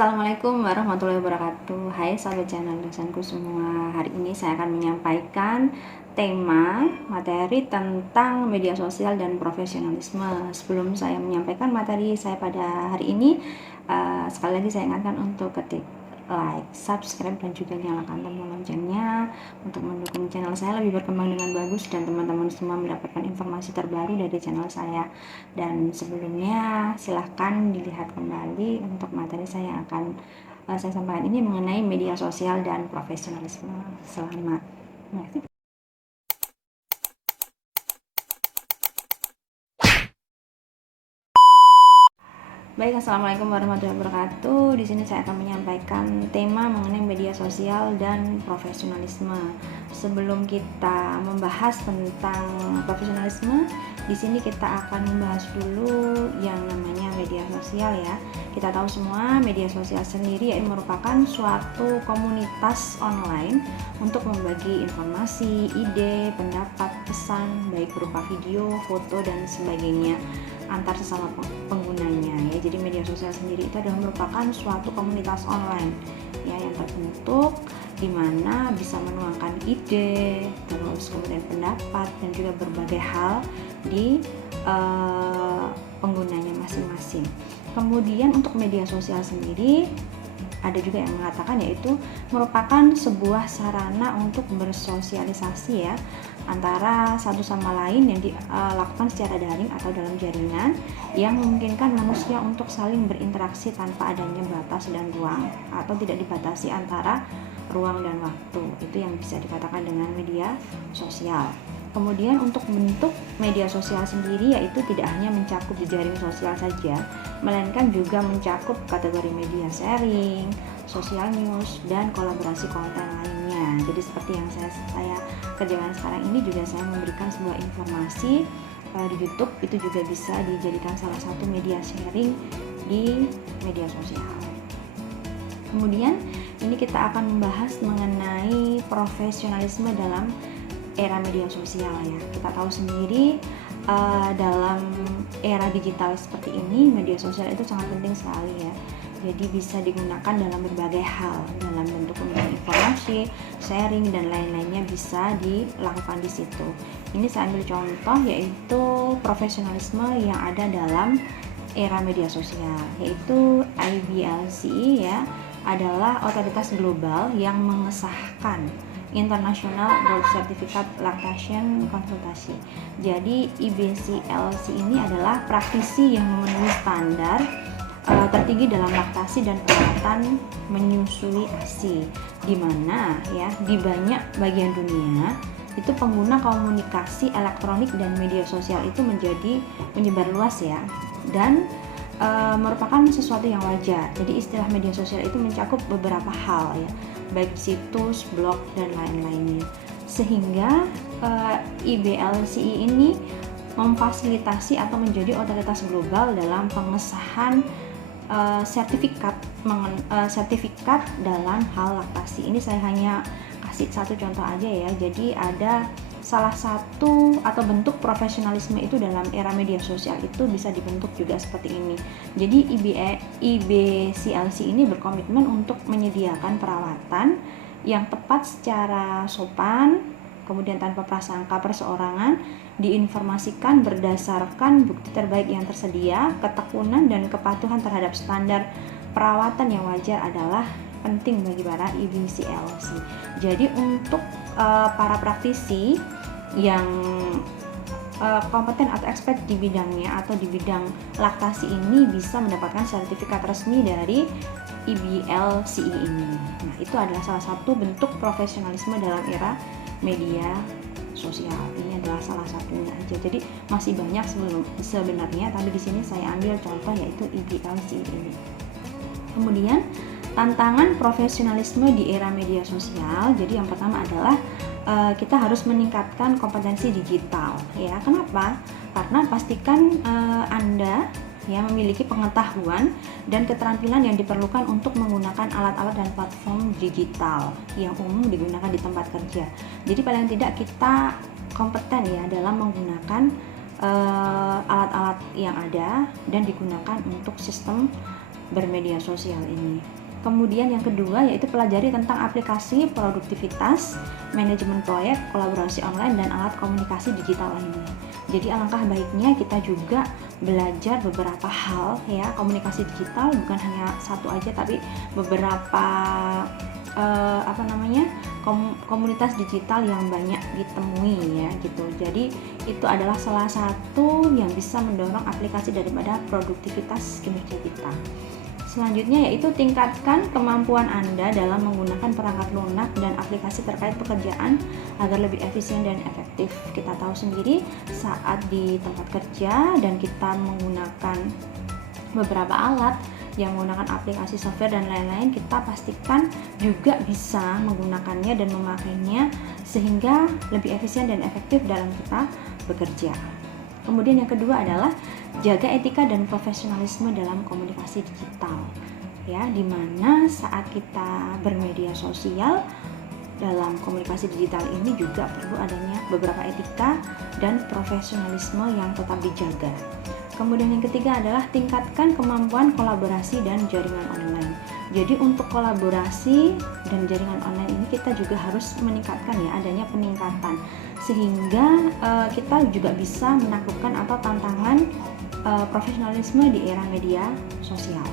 Assalamualaikum warahmatullahi wabarakatuh. Hai sahabat channel dosenku semua. Hari ini saya akan menyampaikan tema materi tentang media sosial dan profesionalisme. Sebelum saya menyampaikan materi saya pada hari ini, sekali lagi saya ingatkan untuk ketik like, subscribe, dan juga nyalakan tombol loncengnya untuk mendukung channel saya lebih berkembang dengan bagus dan teman-teman semua mendapatkan informasi terbaru dari channel saya. Dan sebelumnya silahkan dilihat kembali untuk materi saya yang akan saya sampaikan ini mengenai media sosial dan profesionalisme. Selamat menyaksikan. Baik, assalamualaikum warahmatullahi wabarakatuh. Di sini saya akan menyampaikan tema mengenai media sosial dan profesionalisme. Sebelum kita membahas tentang profesionalisme, di sini kita akan membahas dulu yang namanya media sosial ya. Kita tahu semua media sosial sendiri merupakan suatu komunitas online untuk membagi informasi, ide, pendapat, pesan, baik berupa video, foto, dan sebagainya antar sesama penggunanya ya. Jadi media sosial sendiri itu adalah merupakan suatu komunitas online ya yang terbentuk di mana bisa menuangkan ide, terus kemudian pendapat dan juga berbagai hal di penggunanya masing-masing. Kemudian untuk media sosial sendiri ada juga yang mengatakan yaitu merupakan sebuah sarana untuk bersosialisasi ya antara satu sama lain yang dilakukan secara daring atau dalam jaringan yang memungkinkan manusia untuk saling berinteraksi tanpa adanya batas dan ruang atau tidak dibatasi antara ruang dan waktu. Itu yang bisa dikatakan dengan media sosial. Kemudian untuk bentuk media sosial sendiri yaitu tidak hanya mencakup jejaring sosial saja, melainkan juga mencakup kategori media sharing, social news, dan kolaborasi konten lainnya. Jadi seperti yang saya kerjakan sekarang ini juga saya memberikan sebuah informasi di YouTube, itu juga bisa dijadikan salah satu media sharing di media sosial. Kemudian ini kita akan membahas mengenai profesionalisme dalam era media sosial ya. Kita tahu sendiri dalam era digital seperti ini media sosial itu sangat penting sekali ya. Jadi bisa digunakan dalam berbagai hal, dalam bentuk memberikan informasi, sharing, dan lain-lainnya bisa dilakukan di situ. Ini saya ambil contoh yaitu profesionalisme yang ada dalam era media sosial, yaitu IBLCE ya, adalah otoritas global yang mengesahkan International Board Certificate Lactation Konsultasi. Jadi IBCLC ini adalah praktisi yang memenuhi standar tertinggi dalam laktasi dan perawatan menyusui ASI, di mana ya di banyak bagian dunia itu pengguna komunikasi elektronik dan media sosial itu menyebar luas ya, dan merupakan sesuatu yang wajar. Jadi istilah media sosial itu mencakup beberapa hal ya, baik situs, blog, dan lain-lainnya. Sehingga IBLCI ini memfasilitasi atau menjadi otoritas global dalam pengesahan sertifikat dalam hal laktasi. Ini saya hanya kasih satu contoh aja ya. Jadi ada salah satu atau bentuk profesionalisme itu dalam era media sosial itu bisa dibentuk juga seperti ini. Jadi IBCLC ini berkomitmen untuk menyediakan perawatan yang tepat secara sopan, kemudian tanpa prasangka perseorangan, diinformasikan berdasarkan bukti terbaik yang tersedia, ketekunan dan kepatuhan terhadap standar perawatan yang wajar adalah penting bagi para IBCLC. Jadi untuk para praktisi yang kompeten atau expert di bidangnya atau di bidang laktasi ini bisa mendapatkan sertifikat resmi dari IBLCI ini. Nah, itu adalah salah satu bentuk profesionalisme dalam era media sosial. Ini adalah salah satunya aja. Jadi masih banyak sebenarnya, tapi di sini saya ambil contoh yaitu IBLCI ini. Kemudian tantangan profesionalisme di era media sosial. Jadi yang pertama adalah kita harus meningkatkan kompetensi digital ya. Kenapa? Karena pastikan Anda ya memiliki pengetahuan dan keterampilan yang diperlukan untuk menggunakan alat-alat dan platform digital yang umum digunakan di tempat kerja. Jadi paling tidak kita kompeten ya dalam menggunakan alat-alat yang ada dan digunakan untuk sistem bermedia sosial ini. Kemudian yang kedua yaitu pelajari tentang aplikasi produktivitas, manajemen proyek, kolaborasi online, dan alat komunikasi digital lainnya. Jadi alangkah baiknya kita juga belajar beberapa hal ya, komunikasi digital bukan hanya satu aja tapi beberapa komunitas digital yang banyak ditemui ya gitu. Jadi itu adalah salah satu yang bisa mendorong aplikasi daripada produktivitas kinerja kita. Selanjutnya yaitu tingkatkan kemampuan Anda dalam menggunakan perangkat lunak dan aplikasi terkait pekerjaan agar lebih efisien dan efektif. Kita tahu sendiri saat di tempat kerja dan kita menggunakan beberapa alat yang menggunakan aplikasi software dan lain-lain, kita pastikan juga bisa menggunakannya dan memakainya sehingga lebih efisien dan efektif dalam kita bekerja. Kemudian yang kedua adalah jaga etika dan profesionalisme dalam komunikasi digital. Ya, dimana saat kita bermedia sosial dalam komunikasi digital ini juga perlu adanya beberapa etika dan profesionalisme yang tetap dijaga. Kemudian yang ketiga adalah tingkatkan kemampuan kolaborasi dan jaringan online. Jadi untuk kolaborasi dan jaringan online ini kita juga harus meningkatkan ya, adanya peningkatan sehingga kita juga bisa menaklukkan atau tantangan profesionalisme di era media sosial.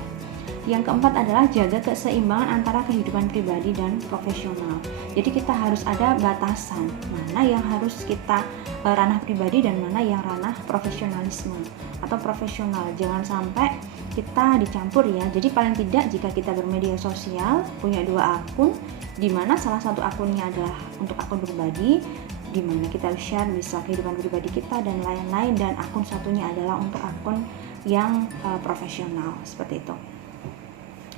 Yang keempat adalah jaga keseimbangan antara kehidupan pribadi dan profesional. Jadi kita harus ada batasan mana yang harus kita ranah pribadi dan mana yang ranah profesionalisme atau profesional. Jangan sampai kita dicampur ya. Jadi paling tidak jika kita bermedia sosial punya 2 akun, di mana salah satu akunnya adalah untuk akun pribadi, di mana kita share bisa kehidupan pribadi kita dan lain-lain, dan akun satunya adalah untuk akun yang profesional seperti itu.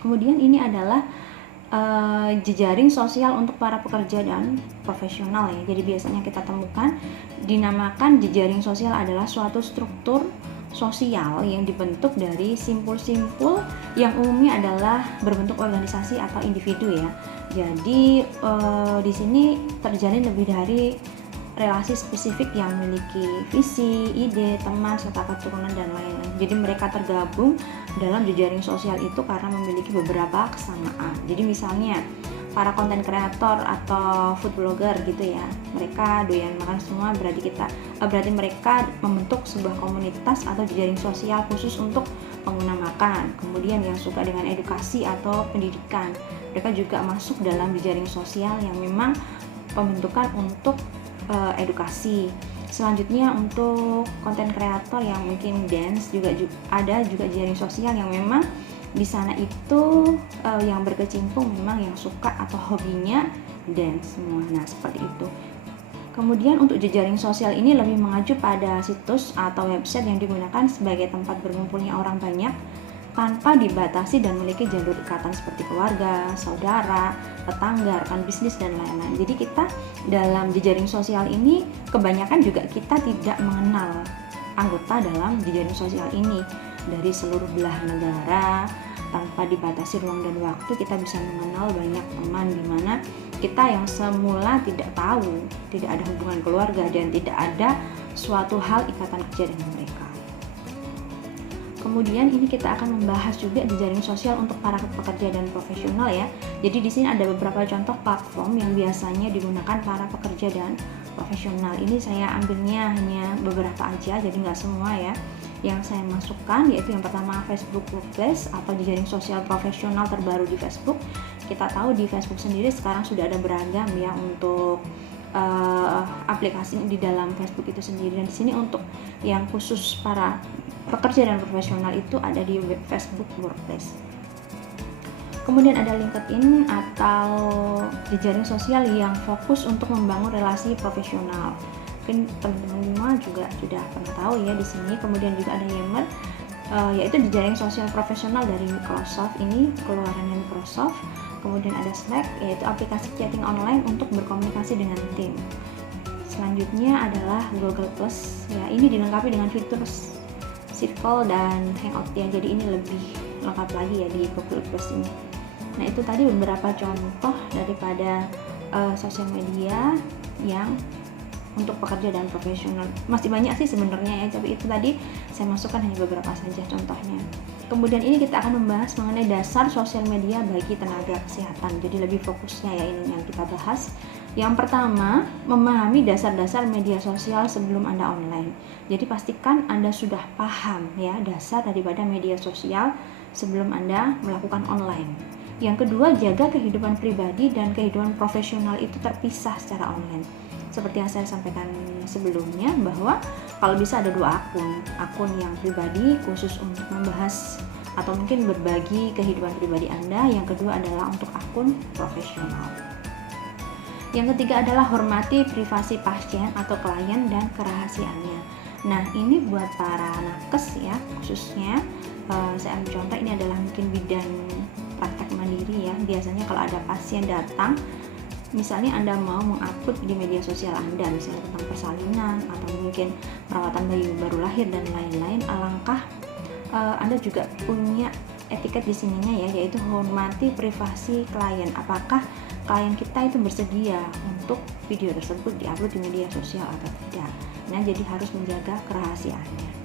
Kemudian ini adalah jejaring sosial untuk para pekerja dan profesional ya. Jadi biasanya kita temukan dinamakan jejaring sosial adalah suatu struktur sosial yang dibentuk dari simpul-simpul yang umumnya adalah berbentuk organisasi atau individu ya. Jadi di sini terjalin lebih dari relasi spesifik yang memiliki visi, ide, teman, serta keturunan dan lain-lain. Jadi mereka tergabung dalam jejaring sosial itu karena memiliki beberapa kesamaan. Jadi misalnya para konten kreator atau food blogger gitu ya, mereka doyan makan semua, berarti mereka membentuk sebuah komunitas atau jejaring sosial khusus untuk pengguna makan. Kemudian yang suka dengan edukasi atau pendidikan, mereka juga masuk dalam jejaring sosial yang memang pembentukan untuk edukasi. Selanjutnya untuk konten kreator yang mungkin dance juga ada jejaring sosial yang memang di sana itu yang berkecimpung memang yang suka atau hobinya dance semua. Nah, seperti itu. Kemudian untuk jejaring sosial ini lebih mengacu pada situs atau website yang digunakan sebagai tempat berkumpulnya orang banyak tanpa dibatasi dan memiliki jalur ikatan seperti keluarga, saudara, tetangga, rekan bisnis dan lain-lain. Jadi kita dalam jejaring sosial ini kebanyakan juga kita tidak mengenal anggota dalam jejaring sosial ini dari seluruh belahan negara. Tanpa dibatasi ruang dan waktu kita bisa mengenal banyak teman di mana kita yang semula tidak tahu, tidak ada hubungan keluarga dan tidak ada suatu hal ikatan kerja dengan mereka. Kemudian ini kita akan membahas juga jejaring sosial untuk para pekerja dan profesional ya. Jadi di sini ada beberapa contoh platform yang biasanya digunakan para pekerja dan profesional. Ini saya ambilnya hanya beberapa aja, jadi nggak semua ya. Yang saya masukkan yaitu yang pertama Facebook Workplace atau jejaring sosial profesional terbaru di Facebook. Kita tahu di Facebook sendiri sekarang sudah ada beragam ya untuk aplikasi di dalam Facebook itu sendiri, dan di sini untuk yang khusus para pekerja dan profesional itu ada di Facebook Workplace. Kemudian ada LinkedIn atau jejaring sosial yang fokus untuk membangun relasi profesional. Mungkin teman-teman semua juga sudah pernah tahu ya di sini. Kemudian juga ada Yammer, yaitu jejaring sosial profesional dari Microsoft, ini keluarannya Microsoft. Kemudian ada Slack, yaitu aplikasi chatting online untuk berkomunikasi dengan tim. Selanjutnya adalah Google Plus, ya ini dilengkapi dengan fitur Circle dan Hangout ya, jadi ini lebih lengkap lagi ya di Google Plus ini. Nah itu tadi beberapa contoh daripada sosial media yang untuk pekerja dan profesional. Masih banyak sih sebenarnya ya, tapi itu tadi saya masukkan hanya beberapa saja contohnya. Kemudian ini kita akan membahas mengenai dasar sosial media bagi tenaga kesehatan. Jadi lebih fokusnya ya ini yang kita bahas. Yang pertama, memahami dasar-dasar media sosial sebelum Anda online. Jadi pastikan Anda sudah paham ya dasar daripada media sosial sebelum Anda melakukan online. Yang kedua, jaga kehidupan pribadi dan kehidupan profesional itu terpisah secara online. Seperti yang saya sampaikan sebelumnya, bahwa kalau bisa ada dua akun yang pribadi khusus untuk membahas atau mungkin berbagi kehidupan pribadi Anda. Yang kedua adalah untuk akun profesional. Yang ketiga adalah hormati privasi pasien atau klien dan kerahasiaannya. Nah, ini buat para nakes ya, khususnya saya ambil contoh, ini adalah mungkin bidan praktek mandiri ya. Biasanya kalau ada pasien datang, misalnya Anda mau mengupload di media sosial Anda, misalnya tentang persalinan atau mungkin perawatan bayi baru lahir dan lain-lain, alangkah Anda juga punya etiket di sininya ya, yaitu hormati privasi klien. Apakah klien kita itu bersedia untuk video tersebut diupload di media sosial atau tidak. Nah, jadi harus menjaga kerahasiaannya.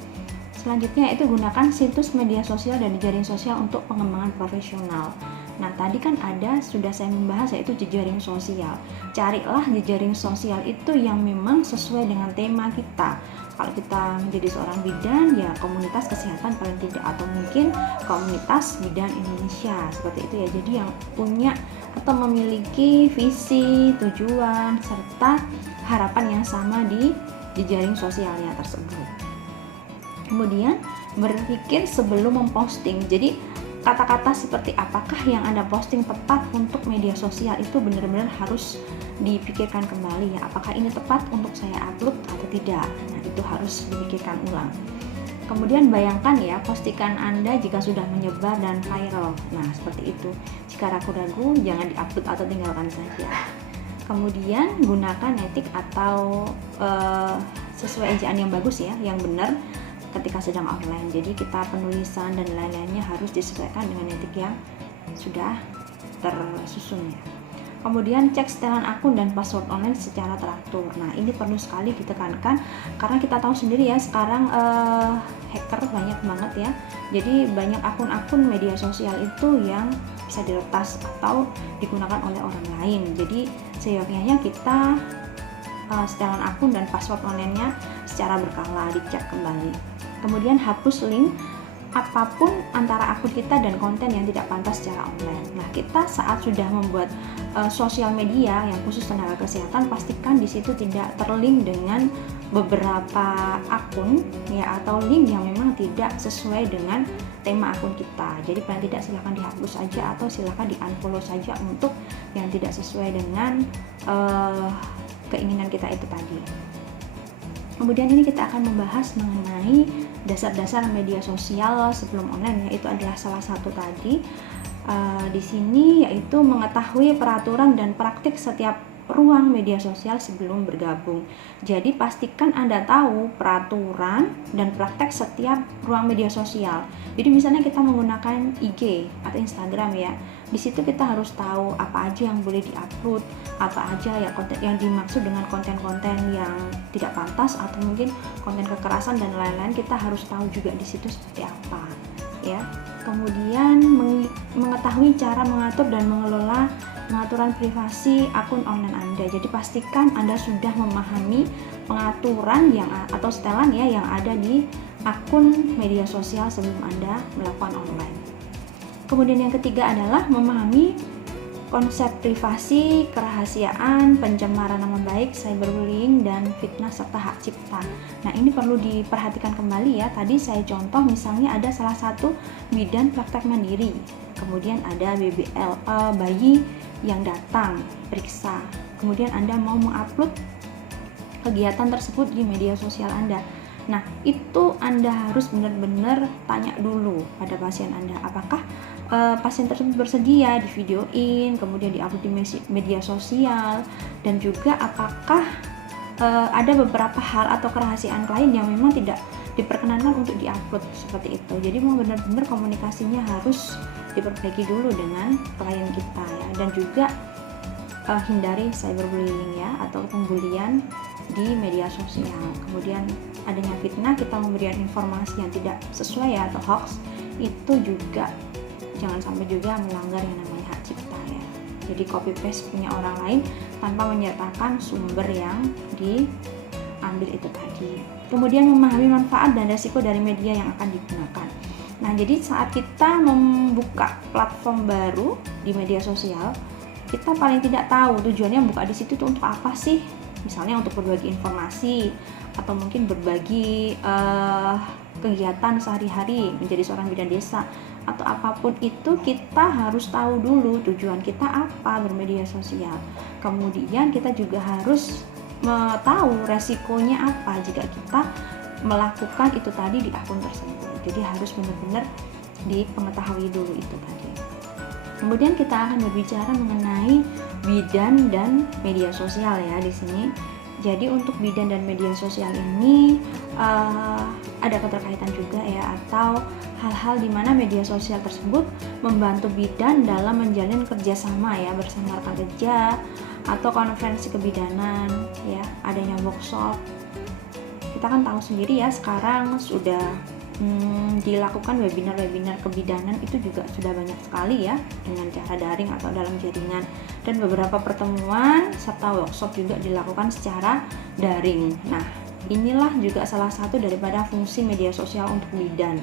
Selanjutnya itu gunakan situs media sosial dan jejaring sosial untuk pengembangan profesional. Nah, tadi kan sudah saya membahas yaitu jejaring sosial. Carilah jejaring sosial itu yang memang sesuai dengan tema kita. Kalau kita menjadi seorang bidan, ya komunitas kesehatan paling tidak, atau mungkin komunitas bidan Indonesia, seperti itu ya. Jadi yang punya atau memiliki visi, tujuan, serta harapan yang sama di jejaring sosialnya tersebut. Kemudian berpikir sebelum memposting. Jadi kata-kata seperti apakah yang Anda posting tepat untuk media sosial itu benar-benar harus dipikirkan kembali ya. Apakah ini tepat untuk saya upload atau tidak? Nah, itu harus dipikirkan ulang. Kemudian bayangkan ya, postingan Anda jika sudah menyebar dan viral. Nah, seperti itu. Jika ragu-ragu, jangan diupload atau tinggalkan saja. Kemudian gunakan etik atau sesuai ejaan yang bagus ya, yang benar ketika sedang online. Jadi kita penulisan dan lain-lainnya harus disesuaikan dengan etik yang sudah tersusun ya. Kemudian cek setelan akun dan password online secara teratur. Nah, ini perlu sekali ditekankan karena kita tahu sendiri ya, sekarang hacker banyak banget ya. Jadi banyak akun-akun media sosial itu yang bisa diretas atau digunakan oleh orang lain. Jadi seyogyanya kita setelan akun dan password online-nya secara berkala dicek kembali. Kemudian hapus link apapun antara akun kita dan konten yang tidak pantas secara online. Nah, kita saat sudah membuat sosial media yang khusus tenaga kesehatan, pastikan di situ tidak terlink dengan beberapa akun ya, atau link yang memang tidak sesuai dengan tema akun kita. Jadi paling tidak silahkan dihapus saja atau silahkan di-unfollow saja untuk yang tidak sesuai dengan keinginan kita itu tadi. Kemudian ini kita akan membahas mengenai dasar-dasar media sosial sebelum online, yaitu adalah salah satu tadi di sini, yaitu mengetahui peraturan dan praktik setiap ruang media sosial sebelum bergabung. Jadi pastikan Anda tahu peraturan dan praktek setiap ruang media sosial. Jadi misalnya kita menggunakan IG atau Instagram ya, di situ kita harus tahu apa aja yang boleh diupload, apa aja ya konten yang dimaksud dengan konten-konten yang tidak pantas atau mungkin konten kekerasan dan lain-lain. Kita harus tahu juga di situ seperti apa ya. Kemudian mengetahui cara mengatur dan mengelola pengaturan privasi akun online Anda. Jadi pastikan Anda sudah memahami pengaturan atau setelan ya yang ada di akun media sosial sebelum Anda melakukan online. Kemudian yang ketiga adalah memahami konsep privasi, kerahasiaan, pencemaran nama baik, cyberbullying, dan fitnah serta hak cipta. Nah, ini perlu diperhatikan kembali ya. Tadi saya contoh misalnya ada salah satu bidan praktek mandiri. Kemudian ada BBL, bayi yang datang periksa. Kemudian Anda mau mengupload kegiatan tersebut di media sosial Anda. Nah, itu Anda harus benar-benar tanya dulu pada pasien Anda, apakah pasien tersebut bersedia di videoin, kemudian diupload di media sosial, dan juga apakah ada beberapa hal atau kerahasiaan klien yang memang tidak diperkenankan untuk diupload seperti itu. Jadi mau benar-benar komunikasinya harus diperbaiki dulu dengan klien kita ya, dan juga hindari cyberbullying ya, atau pembulian di media sosial. Kemudian adanya fitnah, kita memberikan informasi yang tidak sesuai ya, atau hoax, itu juga jangan sampai juga melanggar yang namanya hak cipta ya. Jadi copy paste punya orang lain tanpa menyertakan sumber yang diambil itu tadi. Kemudian memahami manfaat dan resiko dari media yang akan digunakan. Nah, jadi saat kita membuka platform baru di media sosial, kita paling tidak tahu tujuannya buka di situ tuh untuk apa sih? Misalnya untuk berbagi informasi atau mungkin berbagi kegiatan sehari-hari menjadi seorang bidan desa atau apapun itu, kita harus tahu dulu tujuan kita apa bermedia sosial. Kemudian kita juga harus tahu resikonya apa jika kita melakukan itu tadi di akun tersebut. Jadi harus benar-benar dipengetahui dulu itu tadi. Kemudian kita akan berbicara mengenai bidan dan media sosial ya di sini. Jadi untuk bidan dan media sosial ini ada keterkaitan juga ya, atau hal-hal di mana media sosial tersebut membantu bidan dalam menjalin kerjasama ya bersama rekan kerja atau konferensi kebidanan ya, adanya workshop. Kita kan tahu sendiri ya, sekarang sudah dilakukan webinar-webinar kebidanan itu juga sudah banyak sekali ya, dengan cara daring atau dalam jaringan, dan beberapa pertemuan serta workshop juga dilakukan secara daring. Nah, inilah juga salah satu daripada fungsi media sosial untuk bidan.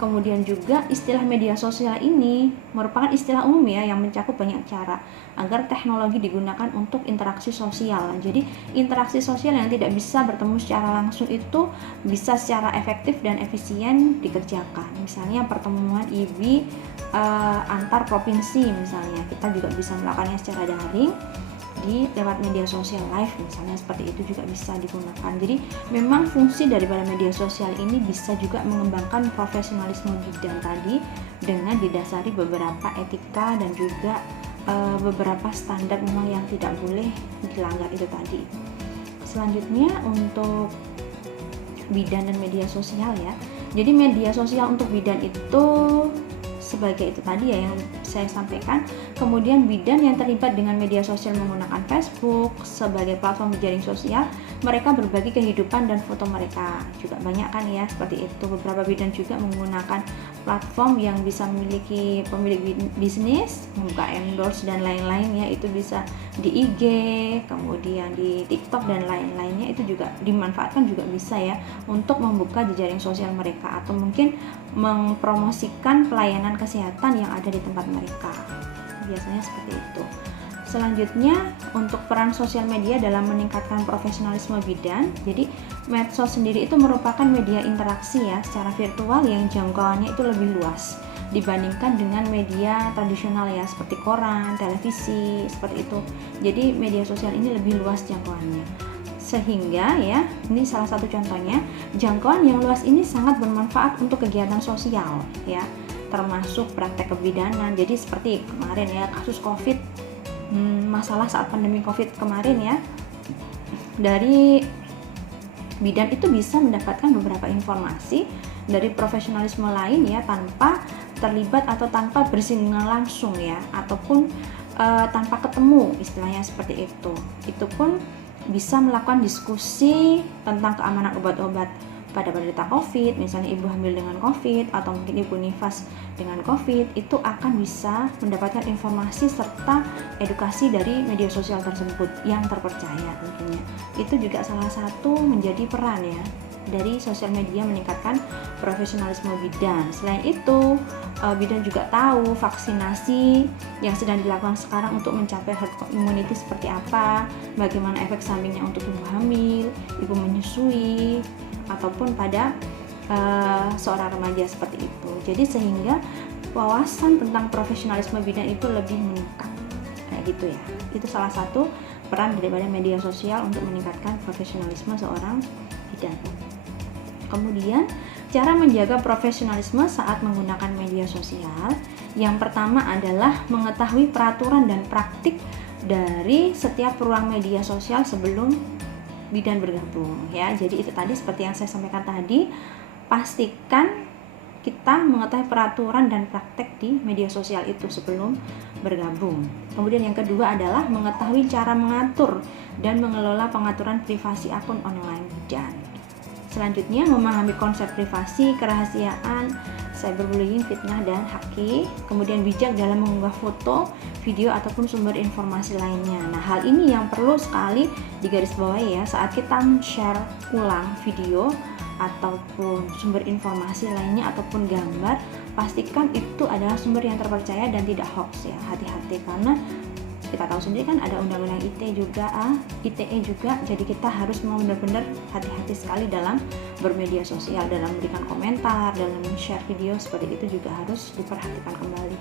Kemudian juga istilah media sosial ini merupakan istilah umum ya, yang mencakup banyak cara agar teknologi digunakan untuk interaksi sosial. Jadi interaksi sosial yang tidak bisa bertemu secara langsung itu bisa secara efektif dan efisien dikerjakan. Misalnya pertemuan IBI antar provinsi misalnya, kita juga bisa melakukannya secara daring lewat media sosial live misalnya, seperti itu juga bisa digunakan. Jadi memang fungsi daripada media sosial ini bisa juga mengembangkan profesionalisme bidan tadi dengan didasari beberapa etika dan juga beberapa standar memang yang tidak boleh dilanggar itu tadi. Selanjutnya untuk bidan dan media sosial ya. Jadi media sosial untuk bidan itu sebagai itu tadi ya yang saya sampaikan. Kemudian bidan yang terlibat dengan media sosial menggunakan Facebook sebagai platform jejaring sosial, mereka berbagi kehidupan dan foto mereka. Juga banyak kan ya seperti itu. Beberapa bidan juga menggunakan platform yang bisa memiliki pemilik bisnis, membuka endorse dan lain-lain ya, itu bisa di IG, kemudian di TikTok dan lain-lainnya, itu juga dimanfaatkan juga bisa ya untuk membuka jejaring sosial mereka atau mungkin mempromosikan pelayanan kesehatan yang ada di tempat mereka. Biasanya seperti itu. Selanjutnya untuk peran sosial media dalam meningkatkan profesionalisme bidan. Jadi medsos sendiri itu merupakan media interaksi ya secara virtual yang jangkauannya itu lebih luas dibandingkan dengan media tradisional ya seperti koran, televisi, seperti itu. Jadi media sosial ini lebih luas jangkauannya. Sehingga ya, ini salah satu contohnya, jangkauan yang luas ini sangat bermanfaat untuk kegiatan sosial ya, termasuk praktek kebidanan. Jadi seperti kemarin ya kasus COVID, masalah saat pandemi COVID kemarin ya, dari bidan itu bisa mendapatkan beberapa informasi dari profesionalisme lain ya, tanpa terlibat atau tanpa bersinggungan langsung ya, ataupun tanpa ketemu, istilahnya seperti itu. Itu pun bisa melakukan diskusi tentang keamanan obat-obat pada penderita COVID, misalnya ibu hamil dengan COVID atau mungkin ibu nifas dengan COVID, itu akan bisa mendapatkan informasi serta edukasi dari media sosial tersebut yang terpercaya tentunya. Itu juga salah satu menjadi peran ya dari sosial media meningkatkan profesionalisme bidan. Selain itu, bidan juga tahu vaksinasi yang sedang dilakukan sekarang untuk mencapai herd immunity seperti apa, bagaimana efek sampingnya untuk ibu hamil, ibu menyusui, ataupun pada seorang remaja seperti itu. Jadi sehingga wawasan tentang profesionalisme bidan itu lebih meningkat kayak gitu ya. Itu salah satu peran daripada media sosial untuk meningkatkan profesionalisme seorang bidan. Kemudian cara menjaga profesionalisme saat menggunakan media sosial, yang pertama adalah mengetahui peraturan dan praktik dari setiap ruang media sosial sebelum bidan bergabung ya. Jadi itu tadi seperti yang saya sampaikan tadi, pastikan kita mengetahui peraturan dan praktek di media sosial itu sebelum bergabung. Kemudian yang kedua adalah mengetahui cara mengatur dan mengelola pengaturan privasi akun online bidan. Selanjutnya, memahami konsep privasi, kerahasiaan, cyberbullying, fitnah, dan haki. Kemudian bijak dalam mengunggah foto, video, ataupun sumber informasi lainnya. Nah, hal ini yang perlu sekali digarisbawahi ya saat kita share ulang video ataupun sumber informasi lainnya ataupun gambar, pastikan itu adalah sumber yang terpercaya dan tidak hoax ya. Hati-hati, karena kita tahu sendiri kan ada undang-undang ITE juga, jadi kita harus benar-benar hati-hati sekali dalam bermedia sosial, dalam memberikan komentar, dalam share video, seperti itu juga harus diperhatikan kembali.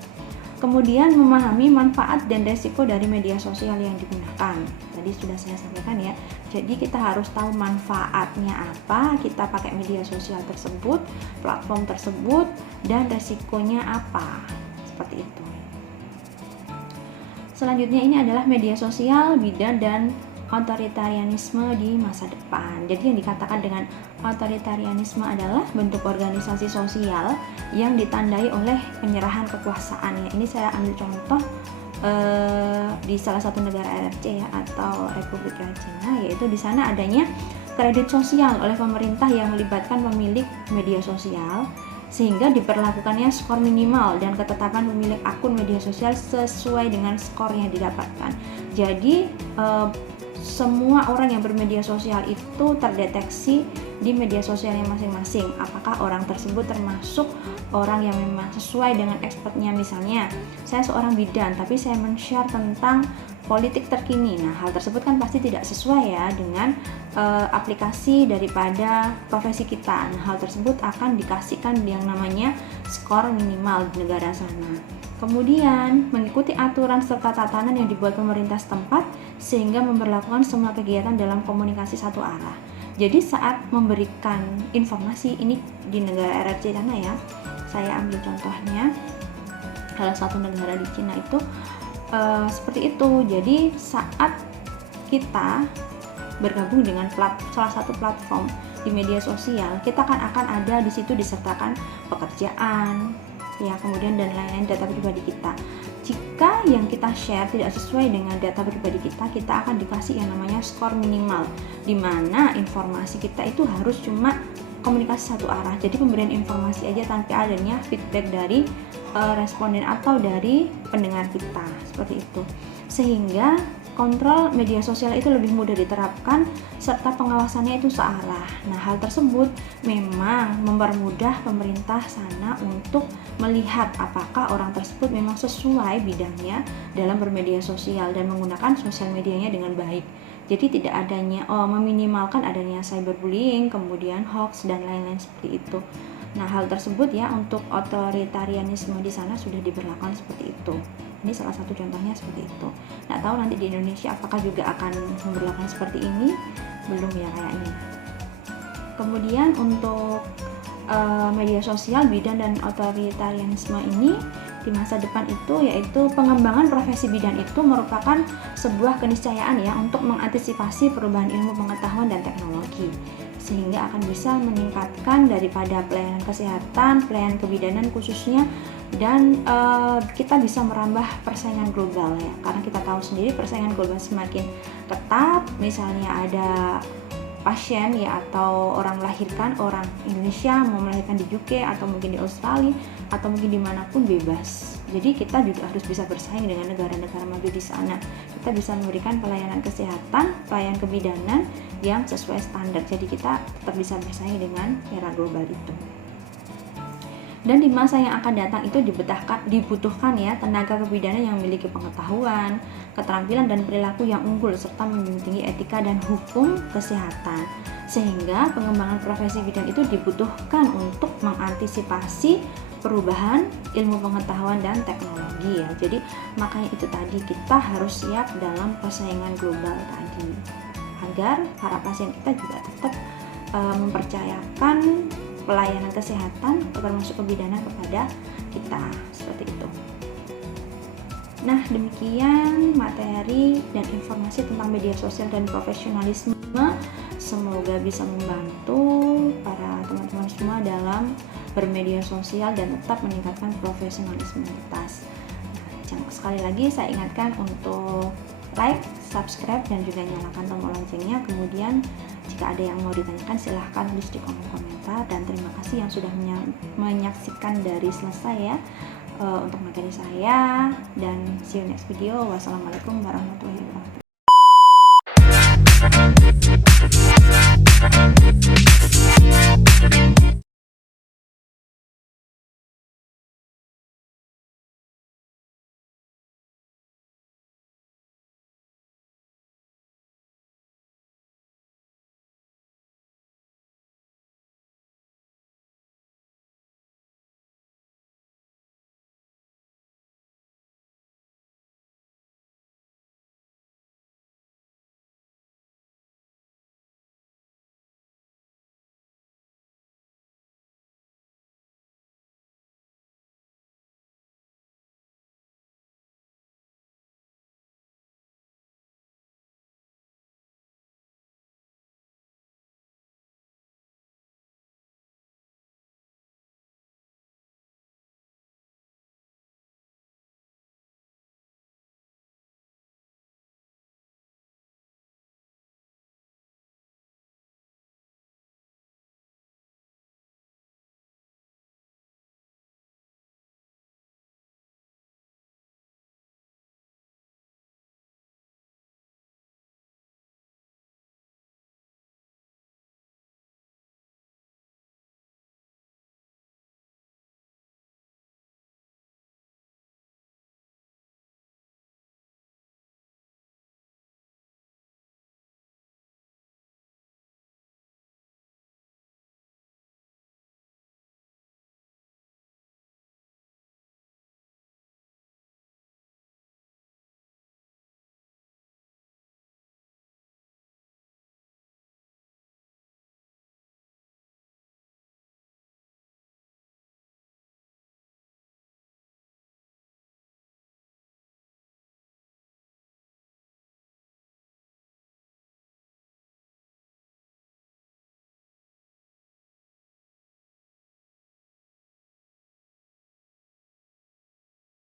Kemudian memahami manfaat dan resiko dari media sosial yang digunakan. Tadi sudah saya sampaikan ya, jadi kita harus tahu manfaatnya apa, kita pakai media sosial tersebut, platform tersebut, dan resikonya apa, seperti itu. Selanjutnya ini adalah media sosial, bidan, dan otoritarianisme di masa depan. Jadi yang dikatakan dengan otoritarianisme adalah bentuk organisasi sosial yang ditandai oleh penyerahan kekuasaan ya. Ini saya ambil contoh di salah satu negara RRC ya, atau Republik Rakyat Cina, yaitu di sana adanya kredit sosial oleh pemerintah yang melibatkan pemilik media sosial, sehingga diperlakukannya skor minimal dan ketetapan pemilik akun media sosial sesuai dengan skor yang didapatkan. Jadi semua orang yang bermedia sosial itu terdeteksi di media sosialnya masing-masing, apakah orang tersebut termasuk orang yang memang sesuai dengan expertnya. Misalnya saya seorang bidan tapi saya men-share tentang politik terkini, nah hal tersebut kan pasti tidak sesuai ya dengan aplikasi daripada profesi kita. Nah, hal tersebut akan dikasihkan yang namanya skor minimal di negara sana. Kemudian mengikuti aturan serta tatanan yang dibuat pemerintah setempat sehingga memperlakukan semua kegiatan dalam komunikasi satu arah. Jadi saat memberikan informasi ini di negara RRC sana ya, saya ambil contohnya salah satu negara di Cina itu seperti itu. Jadi saat kita bergabung dengan salah satu platform di media sosial, kita akan ada di situ disertakan pekerjaan ya, kemudian dan lain-lain data pribadi kita. Jika yang kita share tidak sesuai dengan data pribadi kita, kita akan dikasih yang namanya skor minimal, di mana informasi kita itu harus cuma komunikasi satu arah. Jadi pemberian informasi aja tanpa adanya feedback dari responden atau dari pendengar kita, seperti itu. Sehingga kontrol media sosial itu lebih mudah diterapkan serta pengawasannya itu searah. Nah, hal tersebut memang mempermudah pemerintah sana untuk melihat apakah orang tersebut memang sesuai bidangnya dalam bermedia sosial dan menggunakan sosial medianya dengan baik. Jadi tidak adanya meminimalkan adanya cyberbullying, kemudian hoax dan lain-lain seperti itu. Nah, hal tersebut ya untuk otoritarianisme di sana sudah diberlakukan seperti itu. Ini salah satu contohnya seperti itu. Nggak tahu nanti di Indonesia apakah juga akan memberlakukan seperti ini, belum ya kayaknya. Kemudian untuk media sosial, bidan, dan otoritarianisme ini di masa depan itu yaitu pengembangan profesi bidan itu merupakan sebuah keniscayaan ya untuk mengantisipasi perubahan ilmu pengetahuan dan teknologi, sehingga akan bisa meningkatkan daripada pelayanan kesehatan, pelayanan kebidanan khususnya, dan kita bisa merambah persaingan global ya, karena kita tahu sendiri persaingan global semakin ketat. Misalnya ada pasien ya atau orang melahirkan, orang Indonesia mau melahirkan di UK atau mungkin di Australia atau mungkin dimanapun bebas. Jadi kita juga harus bisa bersaing dengan negara-negara maju di sana. Kita bisa memberikan pelayanan kesehatan, pelayanan kebidanan yang sesuai standar. Jadi kita tetap bisa bersaing dengan era global itu. Dan di masa yang akan datang itu dibutuhkan ya tenaga kebidanan yang memiliki pengetahuan, keterampilan, dan perilaku yang unggul serta menjunjung tinggi etika dan hukum kesehatan. Sehingga pengembangan profesi bidan itu dibutuhkan untuk mengantisipasi perubahan ilmu pengetahuan dan teknologi ya. Jadi makanya itu tadi kita harus siap dalam persaingan global tadi, agar para pasien kita juga tetap mempercayakan pelayanan kesehatan termasuk kebidanan kepada kita, seperti itu. Nah, demikian materi dan informasi tentang media sosial dan profesionalisme. Semoga bisa membantu para teman-teman semua dalam bermedia sosial dan tetap meningkatkan profesionalisme. Sekali lagi saya ingatkan untuk like, subscribe, dan juga nyalakan tombol loncengnya. Kemudian jika ada yang mau ditanyakan silahkan tulis di kolom komentar, dan terima kasih yang sudah menyaksikan dari selesai ya untuk materi saya, dan see you next video. Wassalamualaikum warahmatullahi wabarakatuh.